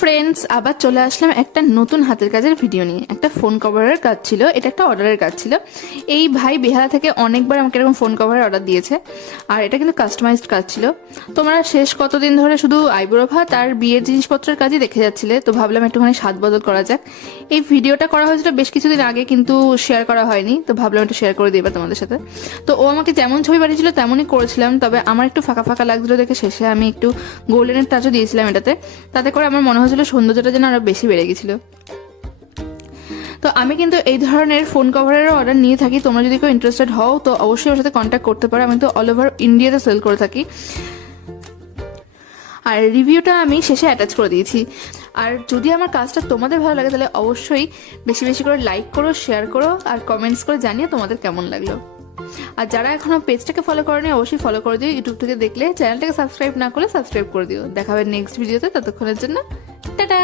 Friends, আবার চলে আসলাম একটা নতুন হাতের কাজের ভিডিও নিয়ে। একটা ফোন কভারের কাজ ছিল, এটা একটা অর্ডারের কাজ ছিল। এই ভাই বেহালা থেকে অনেকবার আমাকে এরকম ফোন কভারের অর্ডার দিয়েছে, আর এটা কিন্তু কাস্টমাইজড কাজ ছিল। তোমরা শেষ কতদিন ধরে শুধু আইব্রো ভাত আর বিয়ের জিনিসপত্রের কাজই দেখে যাচ্ছিলে, তো ভাবলাম একটুখানি স্বাদ বদল করা যাক। এই ভিডিওটা করা হয়েছিল বেশ কিছুদিন আগে, কিন্তু শেয়ার করা হয়নি, তো ভাবলাম একটু শেয়ার করে দিই এবার তোমাদের সাথে। তো ও আমাকে যেমন ছবি পাঠিয়েছিল তেমনই করেছিলাম, তবে আমার একটু ফাঁকা ফাঁকা লাগছিল দেখে শেষে আমি একটু গোল্ডেনের টাচও দিয়েছিলাম এটাতে। তাতে করে আমার মনে হয়েছিল সৌন্দর্যটা যেন আরো বেশি বেড়ে গেছিল। তো আমি কিন্তু এই ধরনের ফোন কভারেরও অর্ডার নিয়ে থাকি। তোমরা যদি কেউ ইন্টারেস্টেড হও তো অবশ্যই ওর সাথে কন্ট্যাক্ট করতে পারো। আমি তো অল ওভার ইন্ডিয়াতে সেল করে থাকি, আর রিভিউটা আমি শেষে অ্যাটাচ করে দিয়েছি। আর যদি আমার কাজটা তোমাদের ভালো লাগে তাহলে অবশ্যই বেশি বেশি করে লাইক করো, শেয়ার করো, আর কমেন্টস করে জানিয়ে তোমাদের কেমন লাগলো। আর যারা এখনো পেজটাকে ফলো করেনি অবশ্যই ফলো করে দিও। ইউটিউব থেকে দেখলে চ্যানেলটাকে সাবস্ক্রাইব না করলে সাবস্ক্রাইব করে দিও। দেখা হবে নেক্সট ভিডিওতে, ততক্ষণের জন্য টাটা।